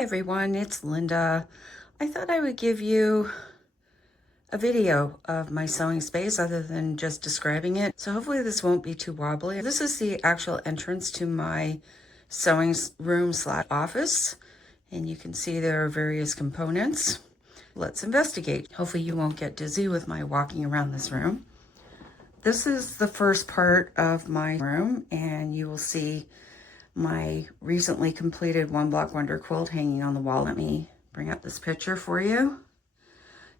Hey everyone, it's Linda. I thought I would give you a video of my sewing space other than just describing it. So hopefully this won't be too wobbly. This is the actual entrance to my sewing room / office. And you can see there are various components. Let's investigate. Hopefully you won't get dizzy with my walking around this room. This is the first part of my room, and you will see my recently completed One Block Wonder quilt hanging on the wall. Let me bring up this picture for you.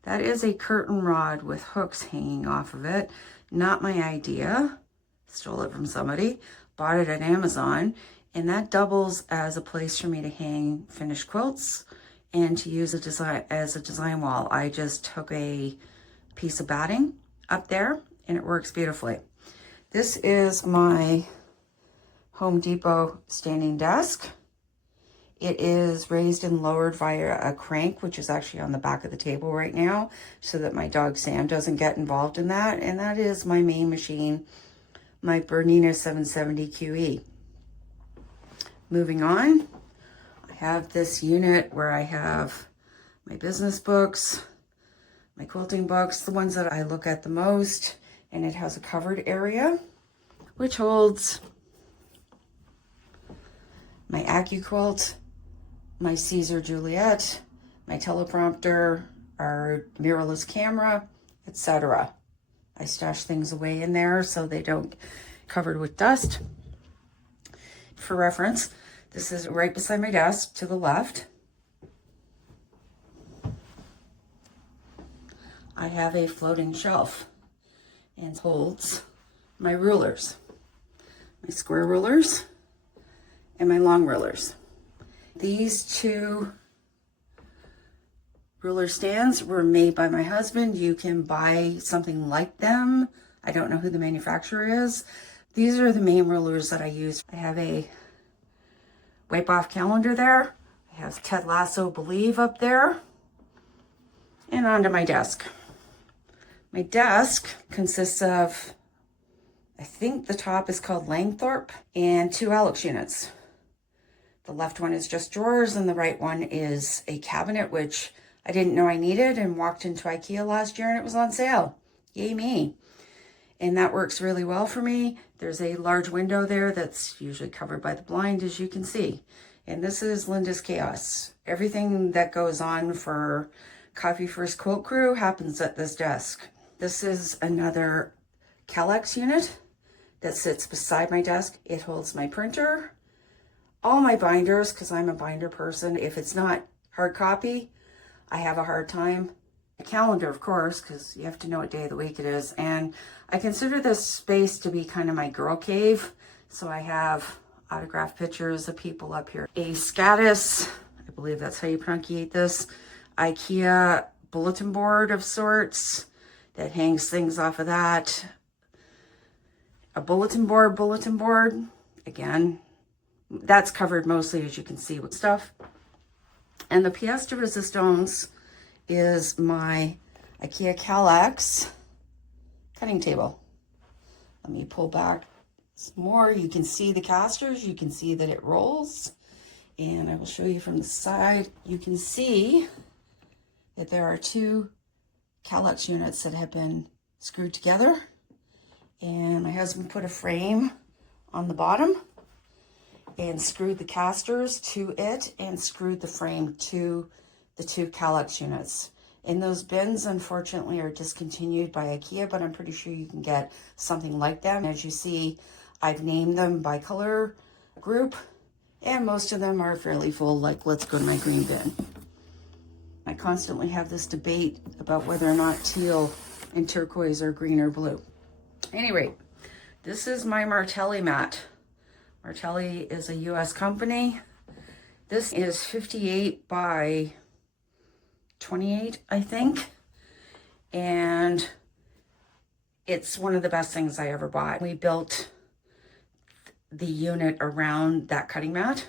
That is a curtain rod with hooks hanging off of it. Not my idea. Stole it from somebody. Bought it at Amazon. And that doubles as a place for me to hang finished quilts and to use as a design wall. I just took a piece of batting up there and it works beautifully. This is my Home Depot standing desk. It is raised and lowered via a crank, which is actually on the back of the table right now, so that my dog Sam doesn't get involved in that. And that is my main machine, my Bernina 770 QE. Moving on, I have this unit where I have my business books, my quilting books, the ones that I look at the most, and it has a covered area, which holds my AccuQuilt, my Caesar Juliet, my teleprompter, our mirrorless camera, etc. I stash things away in there so they don't get covered with dust. For reference, this is right beside my desk to the left. I have a floating shelf and holds my rulers, my square rulers, and my long rulers. These two ruler stands were made by my husband. You can buy something like them. I don't know who the manufacturer is. These are the main rulers that I use. I have a wipe off calendar there. I have Ted Lasso Believe up there. And onto my desk. My desk consists of, I think the top is called Langthorpe, and 2 Alex units. The left one is just drawers and the right one is a cabinet, which I didn't know I needed and walked into IKEA last year and it was on sale. Yay me. And that works really well for me. There's a large window there that's usually covered by the blind, as you can see. And this is Linda's Chaos. Everything that goes on for Coffee First Quilt Crew happens at this desk. This is another Kallax unit that sits beside my desk. It holds my printer, all my binders, because I'm a binder person. If it's not hard copy, I have a hard time. A calendar, of course, because you have to know what day of the week it is. And I consider this space to be kind of my girl cave. So I have autographed pictures of people up here. A Scatus, I believe that's how you pronunciate this, IKEA bulletin board of sorts that hangs things off of that. A bulletin board, again, that's covered mostly, as you can see, with stuff. And the pièce de résistance is my IKEA Kallax cutting table. Let me pull back some more. You can see the casters. You can see that it rolls. And I will show you from the side. You can see that there are 2 Kallax units that have been screwed together. And my husband put a frame on the bottom and screwed the casters to it and screwed the frame to the 2 Kallax units. And those bins, unfortunately, are discontinued by IKEA, but I'm pretty sure you can get something like them. As you see, I've named them by color group, and most of them are fairly full, like let's go to my green bin. I constantly have this debate about whether or not teal and turquoise are green or blue. Anyway, this is my Martelli mat. Martelli is a US company. This is 58 by 28, I think. And it's one of the best things I ever bought. We built the unit around that cutting mat.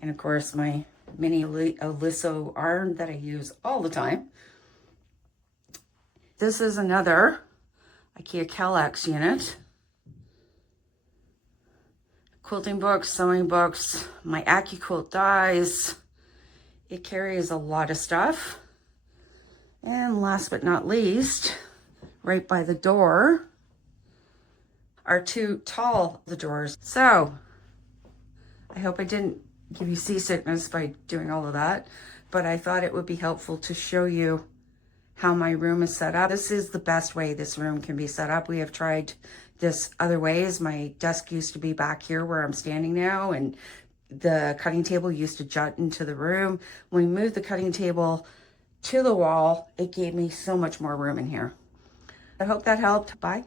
And of course, my mini Aliso arm that I use all the time. This is another IKEA Kallax unit. Quilting books, sewing books, my AccuQuilt dies, It carries a lot of stuff. And last but not least, right by the door are two tall drawers. So I hope I didn't give you seasickness by doing all of that, but I thought it would be helpful to show you how my room is set up. This is the best way this room can be set up. We have tried this other ways. My desk used to be back here where I'm standing now, and the cutting table used to jut into the room. When we moved the cutting table to the wall, it gave me so much more room in here. I hope that helped. Bye.